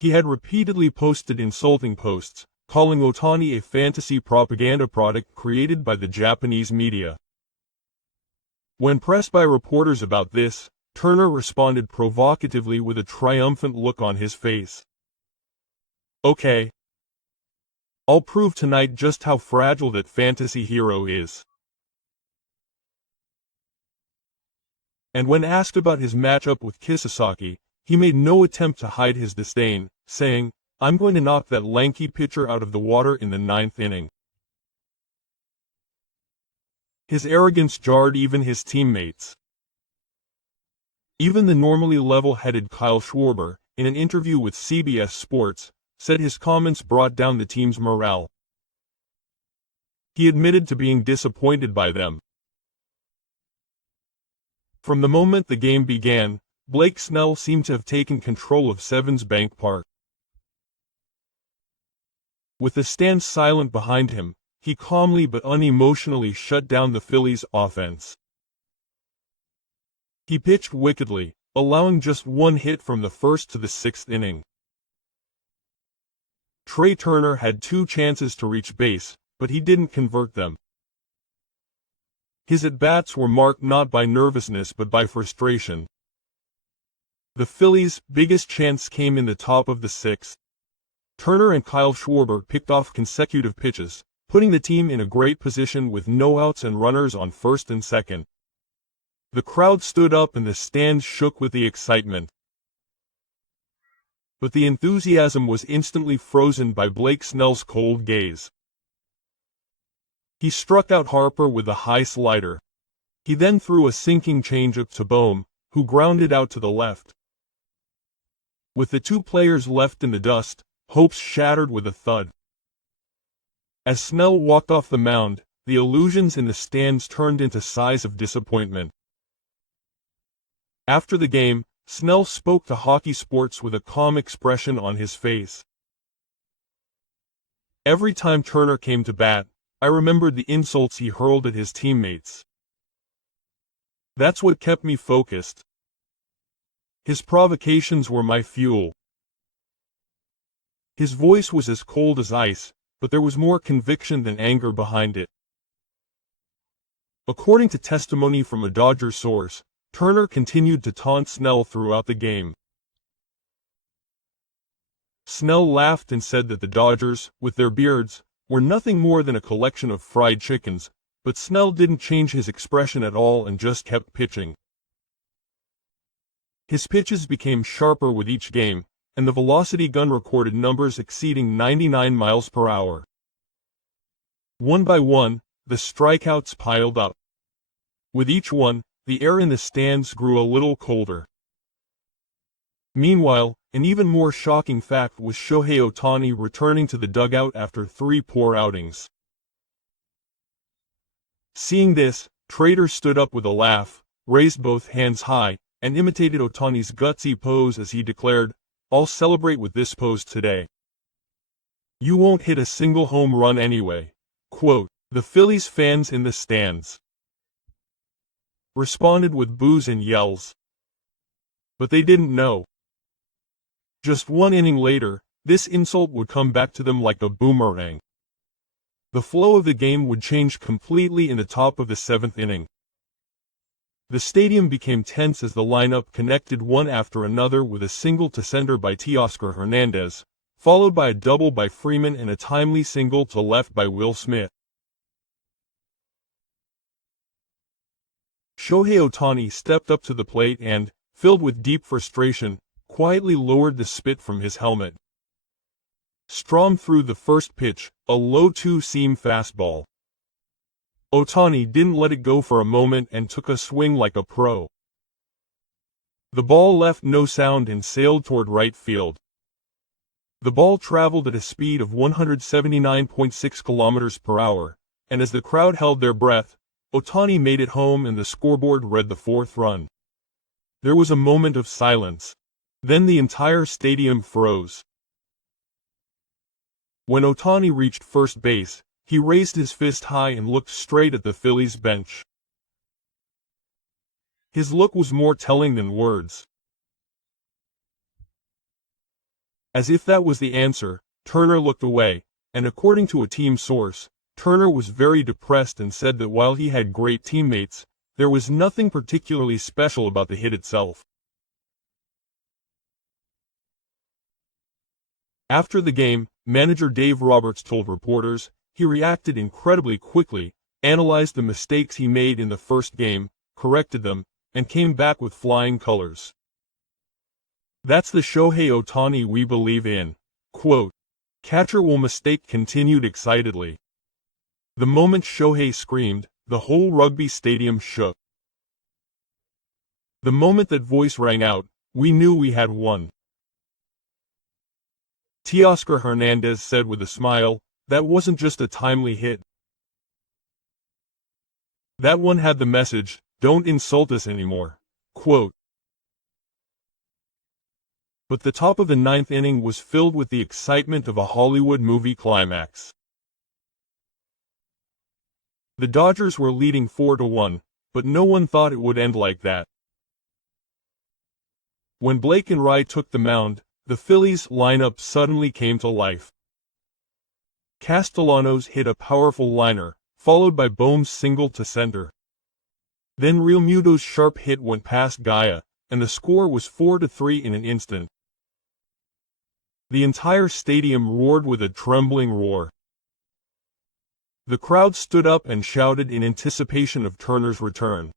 He had repeatedly posted insulting posts, calling Ohtani a fantasy propaganda product created by the Japanese media. When pressed by reporters about this, Turner responded provocatively with a triumphant look on his face. "Okay. I'll prove tonight just how fragile that fantasy hero is." And when asked about his matchup with Kisasaki, he made no attempt to hide his disdain, saying, "I'm going to knock that lanky pitcher out of the water in the 9th inning." His arrogance jarred even his teammates. Even the normally level-headed Kyle Schwarber, in an interview with CBS Sports, said his comments brought down the team's morale. He admitted to being disappointed by them. From the moment the game began, Blake Snell seemed to have taken control of Sevens Bank Park. With the stands silent behind him, he calmly but unemotionally shut down the Phillies' offense. He pitched wickedly, allowing just one hit from the 1st to the 6th inning. Trey Turner had 2 chances to reach base, but he didn't convert them. His at-bats were marked not by nervousness but by frustration. The Phillies' biggest chance came in the top of the 6th. Turner and Kyle Schwarber picked off consecutive pitches, putting the team in a great position with no outs and runners on 1st and 2nd. The crowd stood up and the stands shook with the excitement. But the enthusiasm was instantly frozen by Blake Snell's cold gaze. He struck out Harper with a high slider. He then threw a sinking changeup to Bohm, who grounded out to the left. With the 2 players left in the dust, hopes shattered with a thud. As Snell walked off the mound, the illusions in the stands turned into sighs of disappointment. After the game, Snell spoke to Hockey Sports with a calm expression on his face. "Every time Turner came to bat, I remembered the insults he hurled at his teammates. That's what kept me focused. His provocations were my fuel." His voice was as cold as ice, but there was more conviction than anger behind it. According to testimony from a Dodger source, Turner continued to taunt Snell throughout the game. Snell laughed and said that the Dodgers, with their beards, were nothing more than a collection of fried chickens, but Snell didn't change his expression at all and just kept pitching. His pitches became sharper with each game, and the velocity gun recorded numbers exceeding 99 miles per hour. One by one, the strikeouts piled up. With each one, the air in the stands grew a little colder. Meanwhile, an even more shocking fact was Shohei Ohtani returning to the dugout after 3 poor outings. Seeing this, Trader stood up with a laugh, raised both hands high, and imitated Ohtani's gutsy pose as he declared, "I'll celebrate with this pose today. You won't hit a single home run anyway." Quote, the Phillies fans in the stands responded with boos and yells. But they didn't know. Just 1 inning later, this insult would come back to them like a boomerang. The flow of the game would change completely in the top of the 7th inning. The stadium became tense as the lineup connected one after another with a single to center by Teoscar Hernandez, followed by a double by Freeman and a timely single to left by Will Smith. Shohei Ohtani stepped up to the plate and, filled with deep frustration, quietly lowered the spit from his helmet. Strom threw the first pitch, a low 2-seam fastball. Ohtani didn't let it go for a moment and took a swing like a pro. The ball left no sound and sailed toward right field. The ball traveled at a speed of 179.6 kilometers per hour, and as the crowd held their breath, Ohtani made it home and the scoreboard read the 4th run. There was a moment of silence. Then the entire stadium froze. When Ohtani reached first base, he raised his fist high and looked straight at the Phillies bench. His look was more telling than words. As if that was the answer, Turner looked away, and according to a team source, Turner was very depressed and said that while he had great teammates, there was nothing particularly special about the hit itself. After the game, manager Dave Roberts told reporters, he reacted incredibly quickly, analyzed the mistakes he made in the first game, corrected them, and came back with flying colors. That's the Shohei Ohtani we believe in. Quote, catcher will mistake continued excitedly. The moment Shohei screamed, the whole rugby stadium shook. The moment that voice rang out, we knew we had won. Teoscar Hernandez said with a smile, that wasn't just a timely hit. That one had the message, don't insult us anymore. Quote, but the top of the ninth inning was filled with the excitement of a Hollywood movie climax. The Dodgers were leading 4-1, but no one thought it would end like that. When Blake and Rye took the mound, the Phillies' lineup suddenly came to life. Castellanos hit a powerful liner, followed by Bohm's single to center. Then Realmuto's sharp hit went past Gaia, and the score was 4-3 in an instant. The entire stadium roared with a trembling roar. The crowd stood up and shouted in anticipation of Turner's return.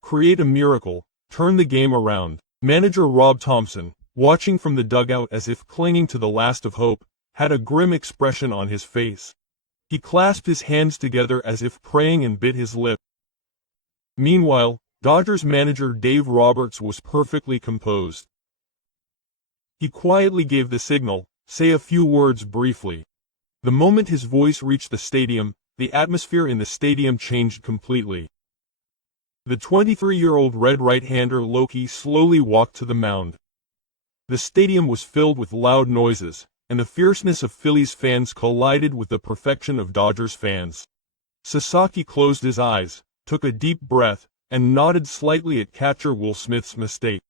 Create a miracle, turn the game around. Manager Rob Thompson, watching from the dugout as if clinging to the last of hope, had a grim expression on his face. He clasped his hands together as if praying and bit his lip. Meanwhile, Dodgers manager Dave Roberts was perfectly composed. He quietly gave the signal, say a few words briefly. The moment his voice reached the stadium, the atmosphere in the stadium changed completely. The 23-year-old Red right-hander Loki slowly walked to the mound. The stadium was filled with loud noises, and the fierceness of Phillies fans collided with the perfection of Dodgers fans. Sasaki closed his eyes, took a deep breath, and nodded slightly at catcher Will Smith's mistake.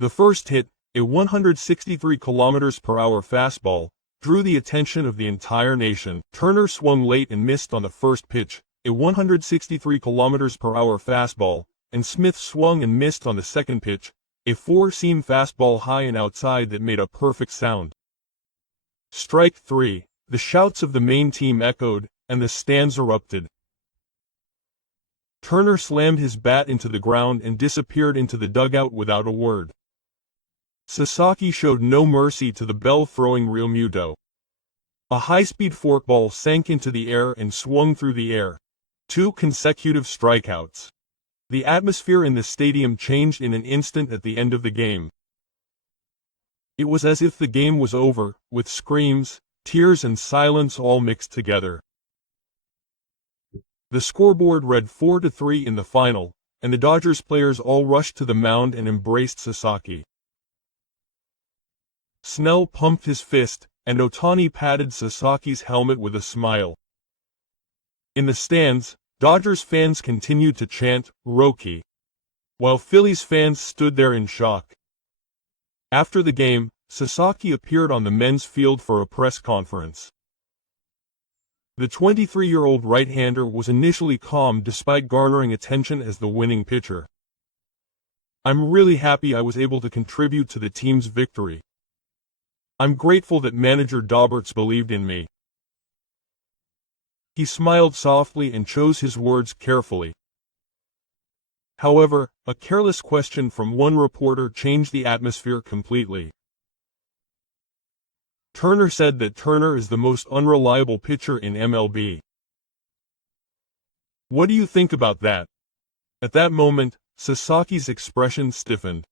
The first hit, a 163 km/h fastball, drew the attention of the entire nation. Turner swung late and missed on the first pitch, a 163 km/h fastball, and Smith swung and missed on the second pitch, a four-seam fastball high and outside that made a perfect sound. Strike three, the shouts of the main team echoed, and the stands erupted. Turner slammed his bat into the ground and disappeared into the dugout without a word. Sasaki showed no mercy to the bell-throwing Realmuto. A high-speed forkball sank into the air and swung through the air. 2 consecutive strikeouts. The atmosphere in the stadium changed in an instant at the end of the game. It was as if the game was over, with screams, tears and silence all mixed together. The scoreboard read 4-3 in the final, and the Dodgers players all rushed to the mound and embraced Sasaki. Snell pumped his fist, and Ohtani patted Sasaki's helmet with a smile. In the stands, Dodgers fans continued to chant, "Roki," while Phillies fans stood there in shock. After the game, Sasaki appeared on the men's field for a press conference. The 23-year-old right-hander was initially calm despite garnering attention as the winning pitcher. "I'm really happy I was able to contribute to the team's victory. I'm grateful that manager Roberts believed in me." He smiled softly and chose his words carefully. However, a careless question from one reporter changed the atmosphere completely. Turner said that Turner is the most unreliable pitcher in MLB. What do you think about that? At that moment, Sasaki's expression stiffened.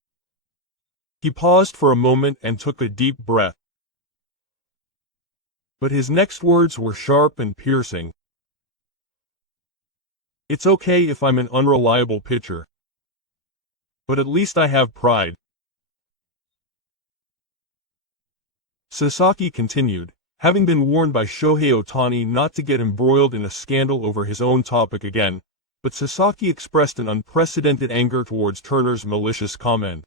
He paused for a moment and took a deep breath. But his next words were sharp and piercing. "It's okay if I'm an unreliable pitcher. But at least I have pride." Sasaki continued, having been warned by Shohei Ohtani not to get embroiled in a scandal over his own topic again, but Sasaki expressed an unprecedented anger towards Turner's malicious comment.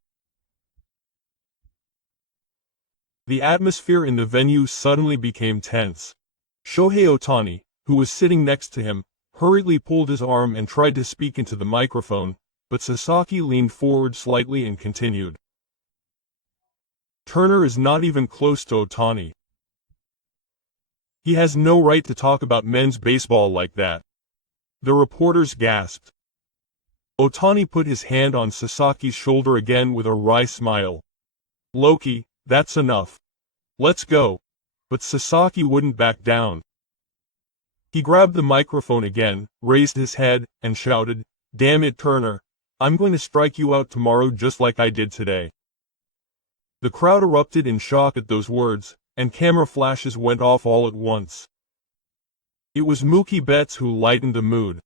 The atmosphere in the venue suddenly became tense. Shohei Ohtani, who was sitting next to him, hurriedly pulled his arm and tried to speak into the microphone, but Sasaki leaned forward slightly and continued. Turner is not even close to Ohtani. He has no right to talk about men's baseball like that. The reporters gasped. Ohtani put his hand on Sasaki's shoulder again with a wry smile. Loki, that's enough. Let's go. But Sasaki wouldn't back down. He grabbed the microphone again, raised his head, and shouted, "Damn it, Turner. I'm going to strike you out tomorrow just like I did today." The crowd erupted in shock at those words, and camera flashes went off all at once. It was Mookie Betts who lightened the mood.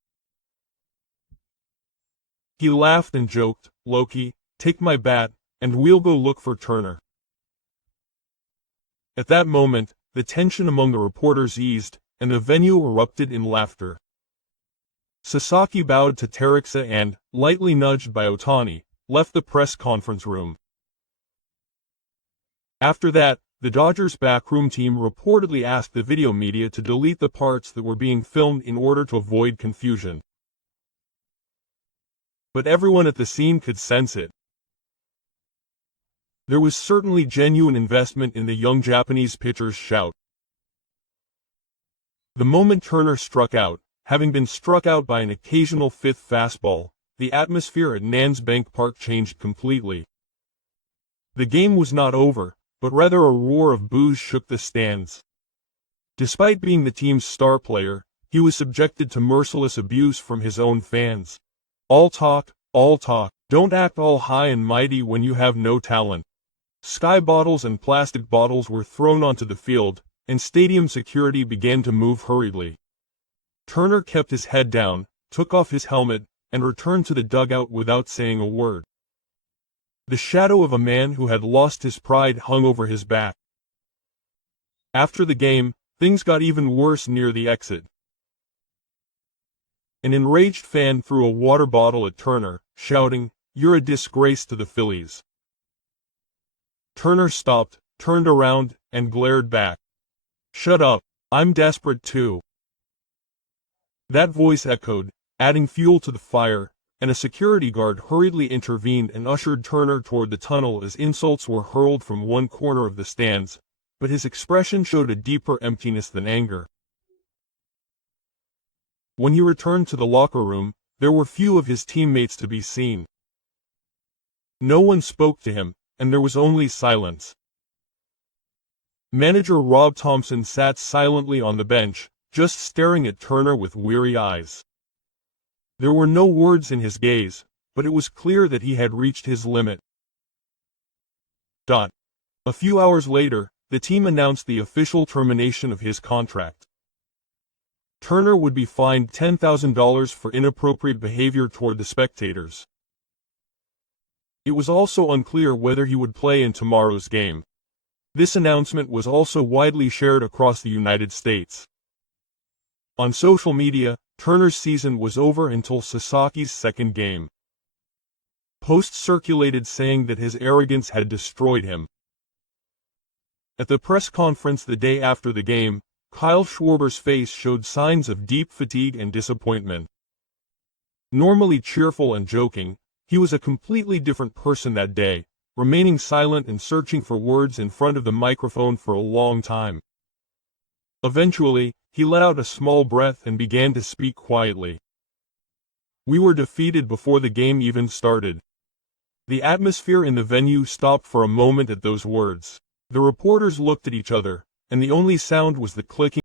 He laughed and joked, "Loki, take my bat, and we'll go look for Turner." At that moment, the tension among the reporters eased, and the venue erupted in laughter. Sasaki bowed to Tereksa and, lightly nudged by Ohtani, left the press conference room. After that, the Dodgers' backroom team reportedly asked the video media to delete the parts that were being filmed in order to avoid confusion. But everyone at the scene could sense it. There was certainly genuine investment in the young Japanese pitcher's shout. The moment Turner struck out, having been struck out by an occasional fifth fastball, the atmosphere at Nans Bank Park changed completely. The game was not over, but rather a roar of boos shook the stands. Despite being the team's star player, he was subjected to merciless abuse from his own fans. All talk, don't act all high and mighty when you have no talent. Sky bottles and plastic bottles were thrown onto the field, and stadium security began to move hurriedly. Turner kept his head down, took off his helmet, and returned to the dugout without saying a word. The shadow of a man who had lost his pride hung over his back. After the game, things got even worse near the exit. An enraged fan threw a water bottle at Turner, shouting, "You're a disgrace to the Phillies." Turner stopped, turned around, and glared back. "Shut up, I'm desperate too." That voice echoed, adding fuel to the fire, and a security guard hurriedly intervened and ushered Turner toward the tunnel as insults were hurled from one corner of the stands, but his expression showed a deeper emptiness than anger. When he returned to the locker room, there were few of his teammates to be seen. No one spoke to him, and there was only silence. Manager Rob Thompson sat silently on the bench, just staring at Turner with weary eyes. There were no words in his gaze, but it was clear that he had reached his limit. A few hours later, the team announced the official termination of his contract. Turner would be fined $10,000 for inappropriate behavior toward the spectators. It was also unclear whether he would play in tomorrow's game. This announcement was also widely shared across the United States. On social media, Turner's season was over until Sasaki's second game. Posts circulated saying that his arrogance had destroyed him. At the press conference the day after the game, Kyle Schwarber's face showed signs of deep fatigue and disappointment. Normally cheerful and joking, he was a completely different person that day, remaining silent and searching for words in front of the microphone for a long time. Eventually, he let out a small breath and began to speak quietly. "We were defeated before the game even started." The atmosphere in the venue stopped for a moment at those words. The reporters looked at each other, and the only sound was the clicking